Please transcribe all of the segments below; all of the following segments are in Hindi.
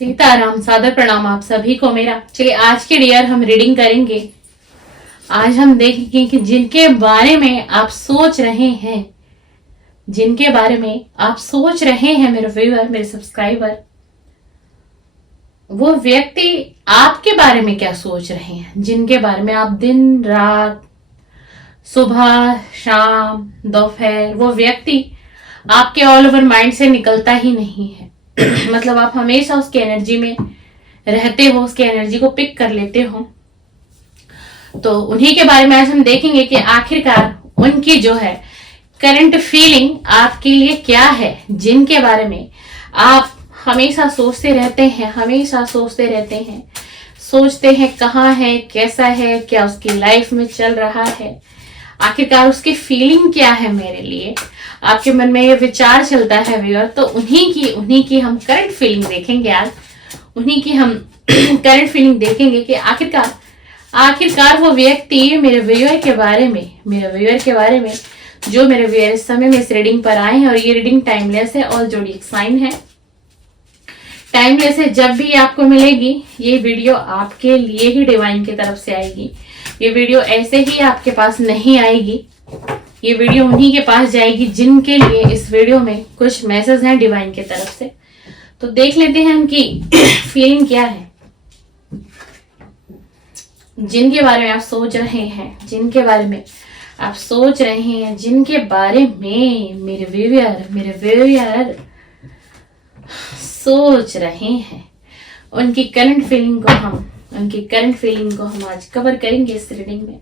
सीताराम, सादर प्रणाम आप सभी को मेरा। चलिए आज के डियर हम रीडिंग करेंगे। आज हम देखेंगे कि जिनके बारे में आप सोच रहे हैं, जिनके बारे में आप सोच रहे हैं मेरे व्यूअर, मेरे सब्सक्राइबर, वो व्यक्ति आपके बारे में क्या सोच रहे हैं, जिनके बारे में आप दिन रात, सुबह शाम, दोपहर, वो व्यक्ति आपके ऑल ओवर माइंड से निकलता ही नहीं है। मतलब आप हमेशा उसकी एनर्जी में रहते हो, उसकी एनर्जी को पिक कर लेते हो। तो उन्हीं के बारे में आज हम देखेंगे कि आखिरकार उनकी जो है करंट फीलिंग आपके लिए क्या है, जिनके बारे में आप हमेशा सोचते रहते हैं, हमेशा सोचते रहते हैं, सोचते हैं कहाँ है, कैसा है, क्या उसकी लाइफ में चल रहा है, आखिरकार उसकी फीलिंग क्या है मेरे लिए। आपके मन में ये विचार चलता है व्यूअर, तो उन्हीं की हम करंट फीलिंग देखेंगे आज। उन्हीं की हम करंट फीलिंग देखेंगे कि आखिरकार वो व्यक्ति मेरे व्यूअर के बारे में, जो मेरे व्यूअर इस समय में इस रीडिंग पर आए हैं। और ये रीडिंग टाइमलेस है और जोडिएक साइन है, टाइमलेस है। जब भी आपको मिलेगी ये वीडियो आपके लिए ही डिवाइन की तरफ से आएगी। ये वीडियो ऐसे ही आपके पास नहीं आएगी, ये वीडियो उन्हीं के पास जाएगी जिनके लिए इस वीडियो में कुछ मैसेज हैं डिवाइन की तरफ से। तो देख लेते हैं उनकी फीलिंग क्या है, जिनके बारे में आप सोच रहे हैं, जिनके बारे में आप सोच रहे हैं, जिनके बारे में मेरे व्यूअर सोच रहे हैं। उनकी करंट फीलिंग को हम आज कवर करेंगे इस रीडिंग में,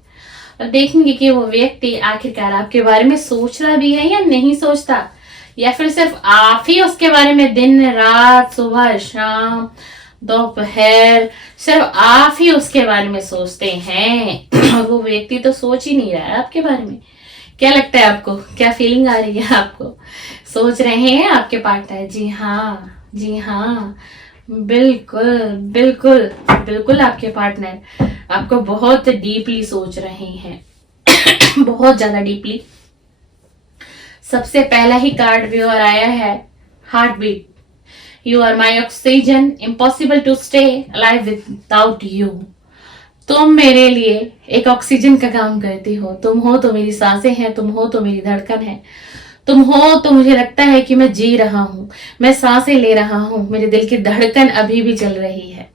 और देखेंगे कि वो व्यक्ति आखिरकार आपके बारे में सोच रहा भी है या नहीं सोचता, या फिर सिर्फ आप ही उसके बारे में दिन रात, सुबह शाम, दोपहर, सिर्फ आप ही उसके बारे में सोचते हैं और वो व्यक्ति तो सोच ही नहीं रहा है आपके बारे में। क्या लगता है आपको, क्या फीलिंग आ रही है आपको? सोच रहे हैं आपके पार्टनर? जी हाँ, बिल्कुल बिल्कुल बिल्कुल आपके पार्टनर आपको बहुत डीपली सोच रहे हैं बहुत ज्यादा डीपली। सबसे पहला ही कार्ड व्यूअर आया है heartbeat. You are my oxygen, impossible to stay alive without you. तुम मेरे लिए एक ऑक्सीजन का काम करती हो, तुम हो तो मेरी सांसें हैं, तुम हो तो मेरी धड़कन है, तुम हो तो मुझे लगता है कि मैं जी रहा हूं, मैं सांसें ले रहा हूं, मेरे दिल की धड़कन अभी भी चल रही है।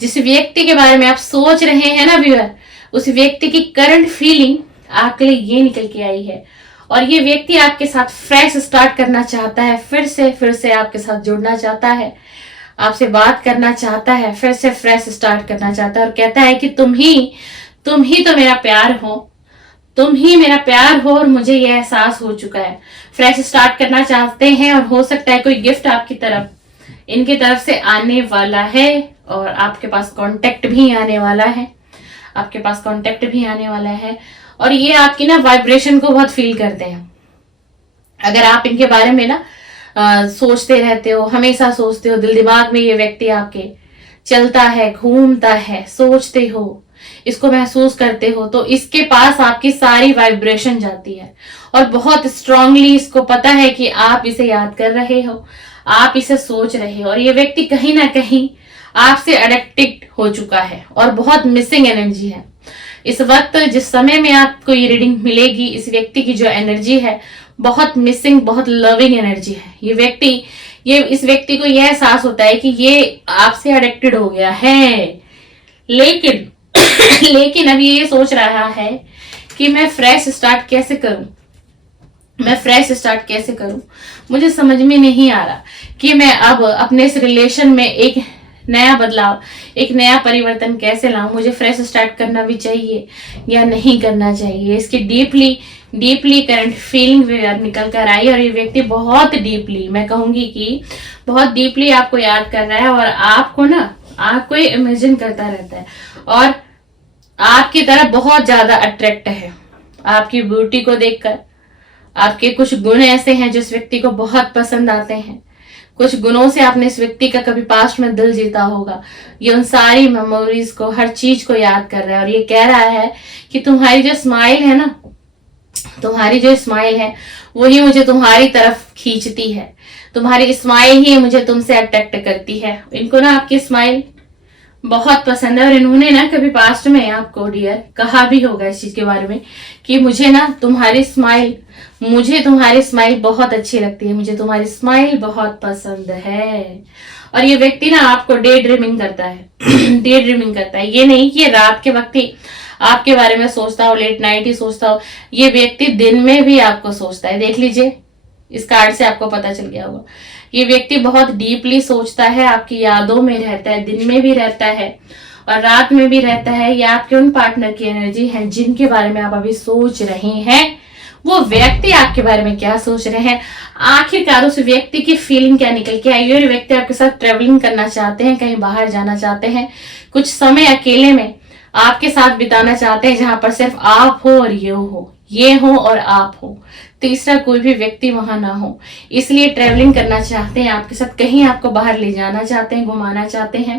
जिस व्यक्ति के बारे में आप सोच रहे हैं ना व्यूअर, उस व्यक्ति की करंट फीलिंग आपके लिए ये निकल के आई है। और ये व्यक्ति आपके साथ फ्रेश स्टार्ट करना चाहता है, फिर से आपके साथ जुड़ना चाहता है, आपसे बात करना चाहता है, फिर से फ्रेश स्टार्ट करना चाहता है, और कहता है कि तुम ही तो मेरा प्यार हो, तुम ही मेरा प्यार हो, और मुझे ये एहसास हो चुका है। फ्रेश स्टार्ट करना चाहते हैं, और हो सकता है कोई गिफ्ट आपकी तरफ, इनकी तरफ से आने वाला है, और आपके पास कांटेक्ट भी आने वाला है, और ये आपकी ना वाइब्रेशन को बहुत फील करते हैं। अगर आप इनके बारे में ना सोचते रहते हो, हमेशा सोचते हो, दिल दिमाग में ये व्यक्ति आपके चलता है, घूमता है, सोचते हो, इसको महसूस करते हो, तो इसके पास आपकी सारी वाइब्रेशन जाती है, और बहुत स्ट्रांगली इसको पता है कि आप इसे याद कर रहे हो, आप इसे सोच रहे हो, और ये व्यक्ति कहीं ना कहीं आपसे अडिक्टेड हो चुका है, और बहुत मिसिंग एनर्जी है इस वक्त। जिस समय में आपको ये रीडिंग मिलेगी, इस व्यक्ति की जो एनर्जी है बहुत मिसिंग, बहुत लविंग एनर्जी है। इस व्यक्ति को यह एहसास होता है कि ये आपसे अडिक्टेड हो गया है, लेकिन अब ये सोच रहा है कि मैं फ्रेश स्टार्ट कैसे करूं, मुझे समझ में नहीं आ रहा कि मैं अब अपने इस रिलेशन में एक नया बदलाव, एक नया परिवर्तन कैसे लाऊं, मुझे फ्रेश स्टार्ट करना भी चाहिए या नहीं करना चाहिए। इसकी डीपली करंट फीलिंग निकल कर आई, और ये व्यक्ति बहुत डीपली, मैं कहूंगी कि बहुत डीपली आपको याद कर रहा है, और आपको इमेजिन करता रहता है, और आपकी तरफ बहुत ज्यादा अट्रैक्ट है। आपकी ब्यूटी को देखकर, आपके कुछ गुण ऐसे हैं जो इस व्यक्ति को बहुत पसंद आते हैं, कुछ गुणों से आपने इस व्यक्ति का कभी पास्ट में दिल जीता होगा। ये उन सारी मेमोरीज को, हर चीज को याद कर रहा है, और ये कह रहा है कि तुम्हारी जो स्माइल है ना, तुम्हारी जो स्माइल है वही मुझे तुम्हारी तरफ खींचती है, तुम्हारी स्माइल ही मुझे तुमसे अट्रैक्ट करती है। इनको ना आपकी स्माइल बहुत पसंद है, और इन्होंने ना कभी पास्ट में आपको डियर कहा भी होगा इस चीज के बारे में कि मुझे तुम्हारी स्माइल बहुत अच्छी लगती है, मुझे तुम्हारी स्माइल बहुत पसंद है। और ये व्यक्ति ना आपको डे ड्रीमिंग करता है डे ड्रीमिंग करता है, ये नहीं कि रात के वक्त ही आपके बारे में सोचता हो, लेट नाइट ही सोचता हो, ये व्यक्ति दिन में भी आपको सोचता है। देख लीजिए, इस कार्ड से आपको पता चल गया होगा, ये व्यक्ति बहुत डीपली सोचता है, आपकी यादों में रहता है, दिन में भी रहता है और रात में भी रहता है। ये आपके उन पार्टनर की एनर्जी है जिनके बारे में आप अभी सोच रहे हैं। वो व्यक्ति आपके बारे में क्या सोच रहे हैं, आखिरकार उस व्यक्ति की फीलिंग क्या निकल के आई। और व्यक्ति आपके साथ ट्रेवलिंग करना चाहते हैं, कहीं बाहर जाना चाहते हैं, कुछ समय अकेले में आपके साथ बिताना चाहते हैं, जहां पर सिर्फ आप हो और ये हो और आप हो, तीसरा कोई भी व्यक्ति वहां ना हो। इसलिए ट्रेवलिंग करना चाहते हैं आपके साथ, कहीं आपको बाहर ले जाना चाहते हैं, घुमाना चाहते हैं,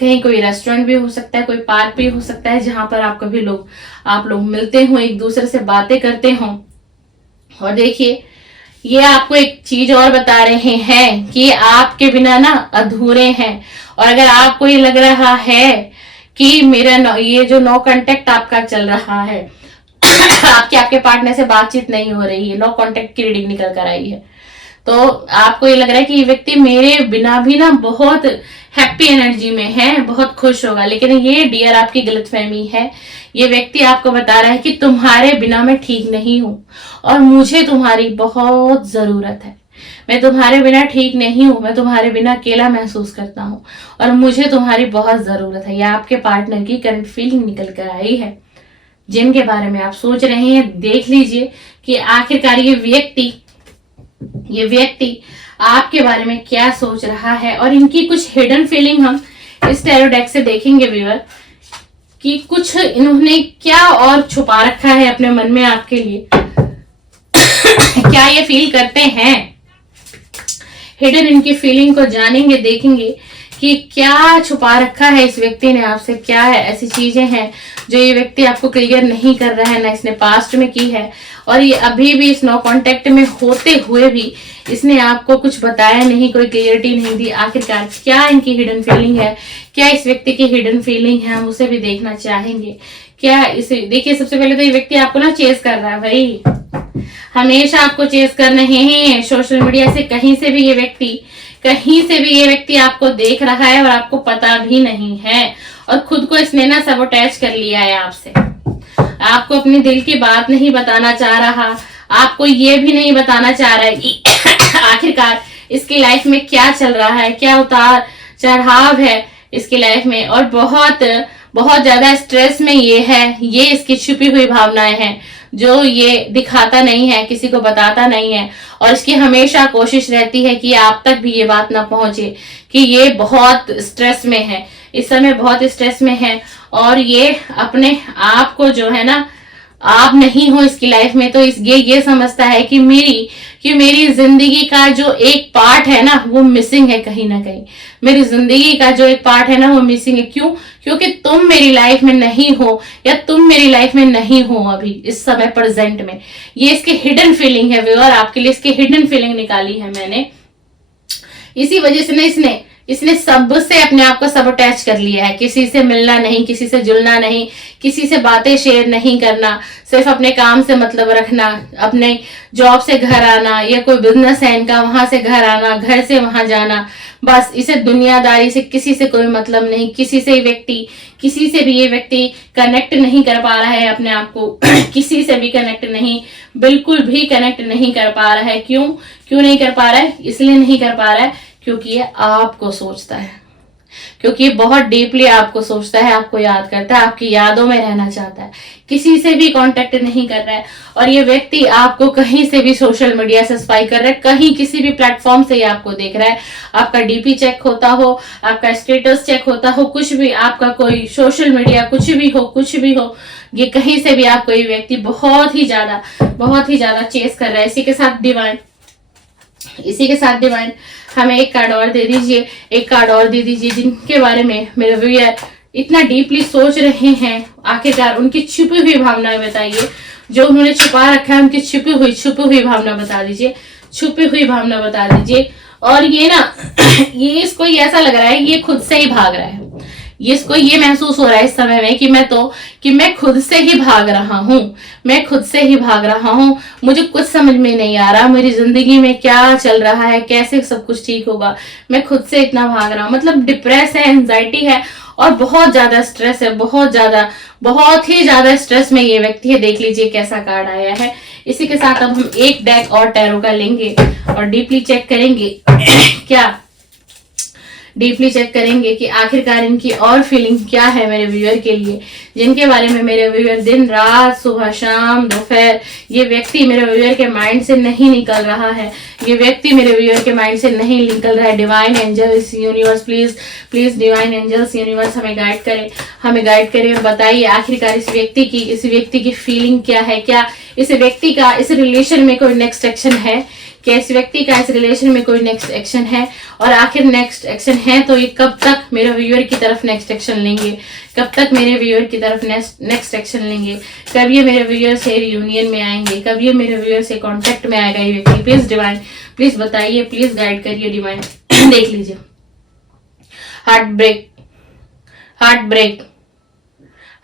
कहीं कोई रेस्टोरेंट भी हो सकता है, कोई पार्क भी हो सकता है, जहां पर आप लोग मिलते हो, एक दूसरे से बातें करते हो। और देखिए, ये आपको एक चीज और बता रहे हैं कि आपके बिना ना अधूरे हैं। और अगर आपको ये लग रहा है कि मेरा ये जो नो कांटेक्ट आपका चल रहा है आपके पार्टनर से बातचीत नहीं हो रही है, नो कांटेक्ट की रीडिंग निकल कर आई है, तो आपको ये लग रहा है कि ये व्यक्ति मेरे बिना भी ना बहुत हैप्पी एनर्जी में है, बहुत खुश होगा, लेकिन ये डियर आपकी गलतफहमी है। ये व्यक्ति आपको बता रहा है कि तुम्हारे बिना मैं ठीक नहीं हूं और मुझे तुम्हारी बहुत जरूरत है। मैं तुम्हारे बिना ठीक नहीं हूं, मैं तुम्हारे बिना अकेला महसूस करता हूं और मुझे तुम्हारी बहुत जरूरत है। यह आपके पार्टनर की करंट फीलिंग निकल कर आई है, जिनके बारे में आप सोच रहे हैं। देख लीजिए कि आखिरकार ये व्यक्ति आपके बारे में क्या सोच रहा है, और इनकी कुछ हिडन फीलिंग हम इस टैरो डेक से देखेंगे व्यूअर, कि कुछ इन्होंने क्या और छुपा रखा है अपने मन में आपके लिए क्या ये फील करते हैं। हिडन इनकी फीलिंग को जानेंगे, देखेंगे कि क्या छुपा रखा है इस व्यक्ति ने आपसे, क्या है ऐसी चीजें हैं जो ये व्यक्ति आपको क्लियर नहीं कर रहा है, ना इसने पास्ट में की है, और ये अभी भी इस नो कांटेक्ट में होते हुए भी इसने आपको कुछ बताया नहीं, कोई क्लियरिटी नहीं दी। आखिरकार क्या इनकी हिडन फीलिंग है, क्या इस व्यक्ति की हिडन फीलिंग है, हम उसे भी देखना चाहेंगे। क्या इसे देखिए, सबसे पहले तो ये व्यक्ति आपको ना चेस कर रहा है भाई, हमेशा आपको चेस कर रहे हैं सोशल मीडिया से, कहीं से भी ये व्यक्ति आपको देख रहा है और आपको पता भी नहीं है, और खुद को इसने ना सबोटैच कर लिया है आपसे। आपको अपने दिल की बात नहीं बताना चाह रहा, आपको ये भी नहीं बताना चाह रहा है कि आखिरकार इसकी लाइफ में क्या चल रहा है, क्या उतार चढ़ाव है इसकी लाइफ में, और बहुत ज्यादा स्ट्रेस में ये है। ये इसकी छुपी हुई भावनाएं हैं जो ये दिखाता नहीं है, किसी को बताता नहीं है, और इसकी हमेशा कोशिश रहती है कि आप तक भी ये बात ना पहुंचे कि ये बहुत स्ट्रेस में है, इस समय बहुत स्ट्रेस में है, और ये अपने आप को जो है ना, आप नहीं हो इसकी लाइफ में, तो ये समझता है कि मेरी जिंदगी का जो एक पार्ट है ना वो मिसिंग है, कहीं ना कहीं मेरी जिंदगी का जो एक पार्ट है ना वो मिसिंग है। क्यों? क्योंकि तुम मेरी लाइफ में नहीं हो, या तुम मेरी लाइफ में नहीं हो अभी इस समय प्रेजेंट में। ये इसकी हिडन फीलिंग है व्यूअर, आपके लिए इसकी हिडन फीलिंग निकाली है मैंने। इसी वजह से ना इसने सबसे अपने आप को सब अटैच कर लिया है, किसी से मिलना नहीं, किसी से जुलना नहीं, किसी से बातें शेयर नहीं करना, सिर्फ अपने काम से मतलब रखना, अपने जॉब से घर आना, या कोई बिजनेस है इनका, वहां से घर आना, घर से वहां जाना, बस इसे दुनियादारी से किसी से कोई मतलब नहीं, किसी से भी ये व्यक्ति कनेक्ट नहीं कर पा रहा है अपने आप को किसी से भी कनेक्ट नहीं, बिल्कुल भी कनेक्ट नहीं कर पा रहा है। क्यों नहीं कर पा रहा है? इसलिए नहीं कर पा रहा है क्योंकि ये आपको सोचता है, क्योंकि ये बहुत डीपली आपको सोचता है, आपको याद करता है, आपकी यादों में रहना चाहता है, किसी से भी कांटेक्ट नहीं कर रहा है। और ये व्यक्ति आपको कहीं से भी सोशल मीडिया से स्पाई कर रहा है, कहीं किसी भी प्लेटफॉर्म से ये आपको देख रहा है, आपका डीपी चेक होता हो, आपका स्टेटस चेक होता हो, कुछ भी आपका कोई सोशल मीडिया कुछ भी हो, ये कहीं से भी आपको ये व्यक्ति बहुत ही ज्यादा चेस कर रहा है। इसी के साथ डिवाइन हमें एक कार्ड और दे दीजिए, जिनके बारे में मेरे व्यूअर इतना डीपली सोच रहे हैं, आखिरकार उनकी छुपी हुई भावनाएं बताइए, जो उन्होंने छुपा रखा है, उनकी छुपी हुई भावना बता दीजिए, छुपी हुई भावना बता दीजिए। और ये ना ये इसको ये ऐसा लग रहा है ये खुद से ही भाग रहा है, इसको ये महसूस हो रहा है इस समय में कि मैं खुद से ही भाग रहा हूँ, मैं खुद से ही भाग रहा हूँ, मुझे कुछ समझ में नहीं आ रहा, मेरी जिंदगी में क्या चल रहा है, कैसे सब कुछ ठीक होगा, मैं खुद से इतना भाग रहा हूँ। मतलब डिप्रेस है, एंजाइटी है और बहुत ज्यादा स्ट्रेस है, बहुत ही ज्यादा स्ट्रेस में ये व्यक्ति है। देख लीजिए कैसा कार्ड आया है। इसी के साथ अब हम एक डेक और टैरो का लेंगे और डीपली चेक करेंगे क्या, डीपली चेक करेंगे कि आखिरकार इनकी और फीलिंग क्या है मेरे व्यूअर के लिए, जिनके बारे में मेरे व्यूअर दिन रात सुबह शाम दोपहर ये व्यक्ति मेरे व्यूअर के माइंड से नहीं निकल रहा है, ये व्यक्ति मेरे व्यूअर के माइंड से नहीं निकल रहा है। Divine angels universe please please divine angels universe हमें गाइड करे और बताइए आखिरकार इस व्यक्ति की फीलिंग क्या है, क्या इस व्यक्ति का इस रिलेशन में कोई नेक्स्ट एक्शन है, क्या इस व्यक्ति का इस रिलेशन में कोई नेक्स्ट एक्शन है, और आखिर नेक्स्ट एक्शन है तो ये कब तक मेरे व्यूअर की तरफ नेक्स्ट एक्शन लेंगे, कब तक मेरे व्यूअर की तरफ नेक्स्ट एक्शन लेंगे, कब ये मेरे व्यूअर से रियूनियन में आएंगे, कब ये मेरे व्यूअर से कांटेक्ट में आएगा ये व्यक्ति। प्लीज डिवाइन प्लीज बताइए, प्लीज गाइड करिए डिवाइन। देख लीजिए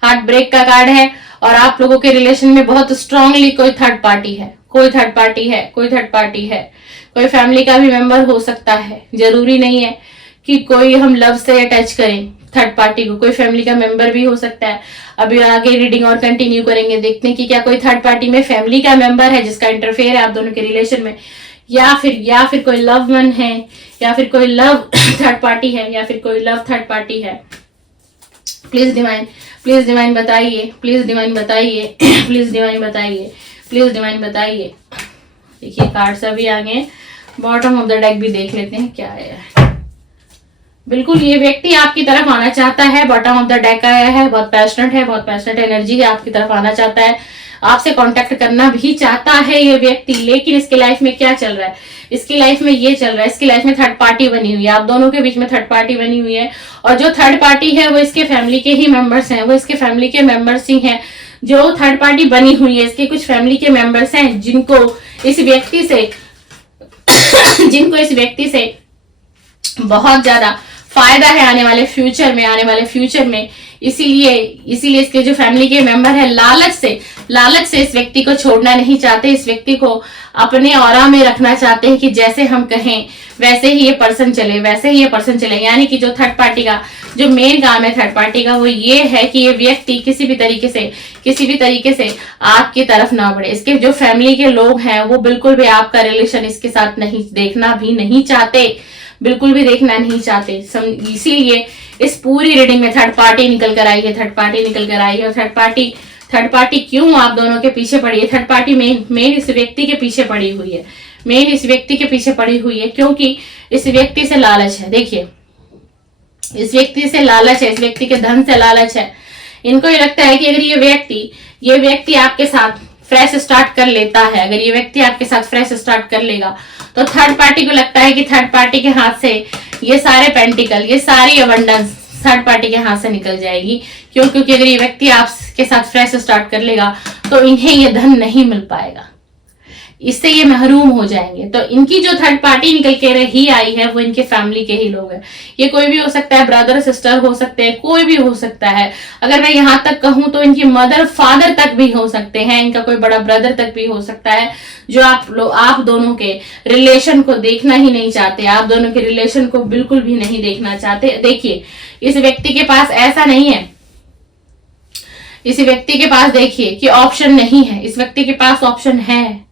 हार्ट ब्रेक का कार्ड है और आप लोगों के रिलेशन में बहुत स्ट्रांगली कोई थर्ड पार्टी है, कोई फैमिली का भी मेंबर हो सकता है, जरूरी नहीं है कि कोई हम लव से अटैच करें थर्ड पार्टी को, कोई फैमिली का मेंबर भी हो सकता है। अभी आगे रीडिंग और कंटिन्यू करेंगे, देखते हैं कि क्या कोई थर्ड पार्टी में फैमिली का मेंबर है जिसका इंटरफेयर है आप दोनों के रिलेशन में, या फिर कोई लव वन है, या फिर कोई लव थर्ड पार्टी है, या फिर कोई लव थर्ड पार्टी है। प्लीज डिवाइन बताइए, प्लीज डिवाइन बताइए। देखिए कार्ड सभी आ गए, बॉटम ऑफ द डेक भी देख लेते हैं क्या है। बिल्कुल ये व्यक्ति आपकी तरफ आना चाहता है, बॉटम ऑफ द डेक आया है, बहुत पैशनेट एनर्जी है, आपकी तरफ आना चाहता है, आपसे कांटेक्ट करना भी चाहता है ये व्यक्ति। लेकिन इसके लाइफ में क्या चल रहा है, इसकी लाइफ में ये चल रहा है, इसकी लाइफ में थर्ड पार्टी बनी हुई है, आप दोनों के बीच में थर्ड पार्टी बनी हुई है, और जो थर्ड पार्टी है वो इसके फैमिली के ही मेंबर्स हैं, जो थर्ड पार्टी बनी हुई है इसके कुछ फैमिली के मेंबर्स हैं जिनको इस व्यक्ति से बहुत ज्यादा फायदा है आने वाले फ्यूचर में। इसीलिए इसके जो फैमिली के मेंबर है लालच से इस व्यक्ति को छोड़ना नहीं चाहते, इस व्यक्ति को अपने ऑरा में रखना चाहते हैं कि जैसे हम कहें वैसे ही ये पर्सन चले। यानी कि जो थर्ड पार्टी का जो मेन काम है थर्ड पार्टी का वो ये है कि ये व्यक्ति किसी भी तरीके से आपकी तरफ ना बढ़े। इसके जो फैमिली के लोग हैं वो बिल्कुल भी आपका रिलेशन इसके साथ देखना नहीं चाहते, इसीलिए इस पूरी रीडिंग में थर्ड पार्टी निकल कर आई है। और थर्ड पार्टी क्यों आप दोनों के पीछे पड़ी है? थर्ड पार्टी मेन इस व्यक्ति के पीछे पड़ी हुई है, क्योंकि इस व्यक्ति से लालच है। देखिए इस व्यक्ति के धन से लालच है। इनको ये लगता है कि अगर ये व्यक्ति आपके साथ फ्रेश स्टार्ट कर लेता है, अगर ये व्यक्ति आपके साथ फ्रेश स्टार्ट कर लेगा तो थर्ड पार्टी को लगता है कि थर्ड पार्टी के हाथ से ये सारे पेंटिकल, ये सारी अबंडेंस थर्ड पार्टी के हाथ से निकल जाएगी। क्योंकि अगर ये व्यक्ति आपके साथ फ्रेश स्टार्ट कर लेगा तो इन्हें ये धन नहीं मिल पाएगा, इससे ये महरूम हो जाएंगे। तो इनकी जो थर्ड पार्टी निकल के रही आई है वो इनके फैमिली के ही लोग हैं। ये कोई भी हो सकता है, ब्रदर सिस्टर हो सकते हैं, कोई भी हो सकता है। अगर मैं यहाँ तक कहूँ तो इनकी मदर फादर तक भी हो सकते हैं, इनका कोई बड़ा ब्रदर तक भी हो सकता है, जो आप दोनों के रिलेशन को देखना ही नहीं चाहते, आप दोनों के रिलेशन को बिल्कुल भी नहीं देखना चाहते। देखिए इस व्यक्ति के पास ऐसा नहीं है, इस व्यक्ति के पास देखिए कि ऑप्शन नहीं है, इस व्यक्ति के पास ऑप्शन है,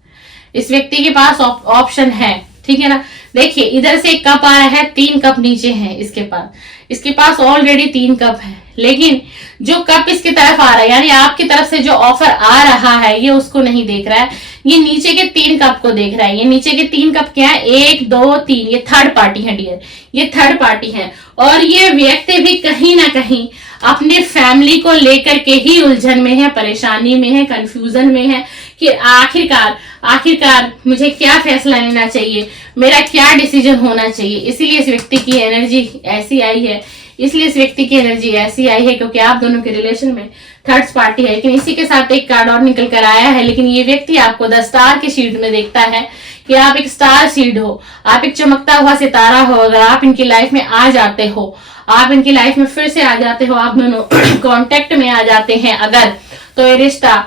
इस व्यक्ति के पास ऑप्शन है, ठीक है ना। देखिए इधर से एक कप आ रहा है, 3 कप नीचे है इसके पास ऑलरेडी 3 कप है, लेकिन जो कप इसकी तरफ आ रहा है यानी आपकी तरफ से जो ऑफर आ रहा है ये उसको नहीं देख रहा है, ये नीचे के 3 कप को देख रहा है। ये नीचे के 3 कप क्या है, 1 2 3, ये थर्ड पार्टी है डियर, ये थर्ड पार्टी है। और ये व्यक्ति भी कहीं ना कहीं अपने फैमिली को लेकर के ही उलझन में है, परेशानी में है, कंफ्यूजन में है कि आखिरकार मुझे क्या फैसला लेना चाहिए, मेरा क्या डिसीजन होना चाहिए। इसीलिए इस व्यक्ति की एनर्जी ऐसी आई है इसलिए इस व्यक्ति की एनर्जी ऐसी आई है क्योंकि आप दोनों के रिलेशन में थर्ड पार्टी है। लेकिन इसी के साथ एक कार्ड और निकल कर आया है, लेकिन ये व्यक्ति आपको 10 स्टार के शीट में देखता है कि आप एक स्टार सीड हो, आप एक चमकता हुआ सितारा हो। अगर आप इनकी लाइफ में आ जाते हो, आप इनकी लाइफ में फिर से आ जाते हो, आप दोनों कांटेक्ट में आ जाते हैं अगर, तो ये रिश्ता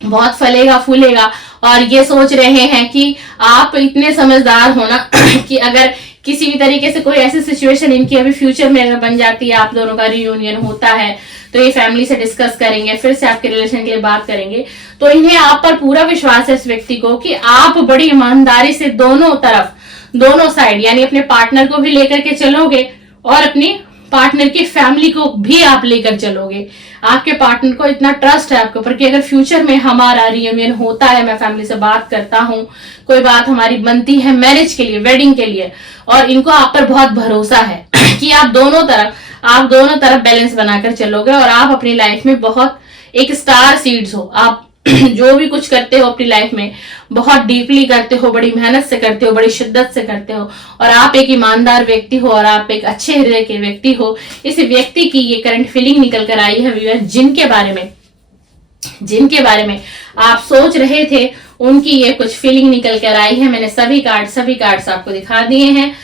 बहुत फलेगा फूलेगा। और ये सोच रहे हैं कि आप इतने समझदार हो ना कि अगर किसी भी तरीके से कोई ऐसी सिचुएशन इनकी अभी फ्यूचर में अगर बन जाती है, आप दोनों का रियूनियन होता है, तो ये फैमिली से डिस्कस करेंगे, फिर से आपके रिलेशन के लिए बात करेंगे। तो इन्हें आप पर पूरा विश्वास है इस व्यक्ति को कि आप बड़ी ईमानदारी से दोनों तरफ, दोनों साइड, यानी अपने पार्टनर को भी लेकर के चलोगे और अपनी पार्टनर की फैमिली को भी आप लेकर चलोगे। आपके पार्टनर को इतना ट्रस्ट है आपके ऊपर कि अगर फ्यूचर में हमारा रियूनियन होता है, मैं फैमिली से बात करता हूँ, कोई बात हमारी बनती है मैरिज के लिए, वेडिंग के लिए, और इनको आप पर बहुत भरोसा है कि आप दोनों तरफ बैलेंस बनाकर चलोगे और आप अपनी लाइफ में बहुत एक स्टार सीड्स हो। आप जो भी कुछ करते हो अपनी लाइफ में बहुत डीपली करते हो, बड़ी मेहनत से करते हो, बड़ी शिद्दत से करते हो, और आप एक ईमानदार व्यक्ति हो और आप एक अच्छे हृदय के व्यक्ति हो। इस व्यक्ति की ये करंट फीलिंग निकल कर आई है व्यूअर, जिनके बारे में आप सोच रहे थे, उनकी ये कुछ फीलिंग निकल कर आई है। मैंने सभी कार्ड्स आपको दिखा दिए हैं।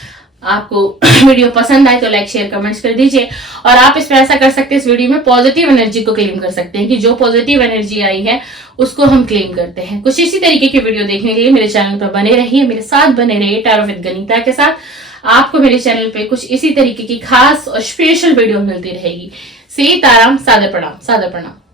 आपको वीडियो पसंद आए तो लाइक शेयर कमेंट्स कर दीजिए। और आप इस पर ऐसा कर सकते हैं, इस वीडियो में पॉजिटिव एनर्जी को क्लेम कर सकते हैं कि जो पॉजिटिव एनर्जी आई है उसको हम क्लेम करते हैं। कुछ इसी तरीके की वीडियो देखने के लिए मेरे चैनल पर बने रहिए, मेरे साथ बने रहिए टैरो विद गनीता के साथ। आपको मेरे चैनल पे कुछ इसी तरीके की खास और स्पेशल वीडियो मिलती रहेगी। सीताराम, सादर प्रणाम, सादर प्रणाम।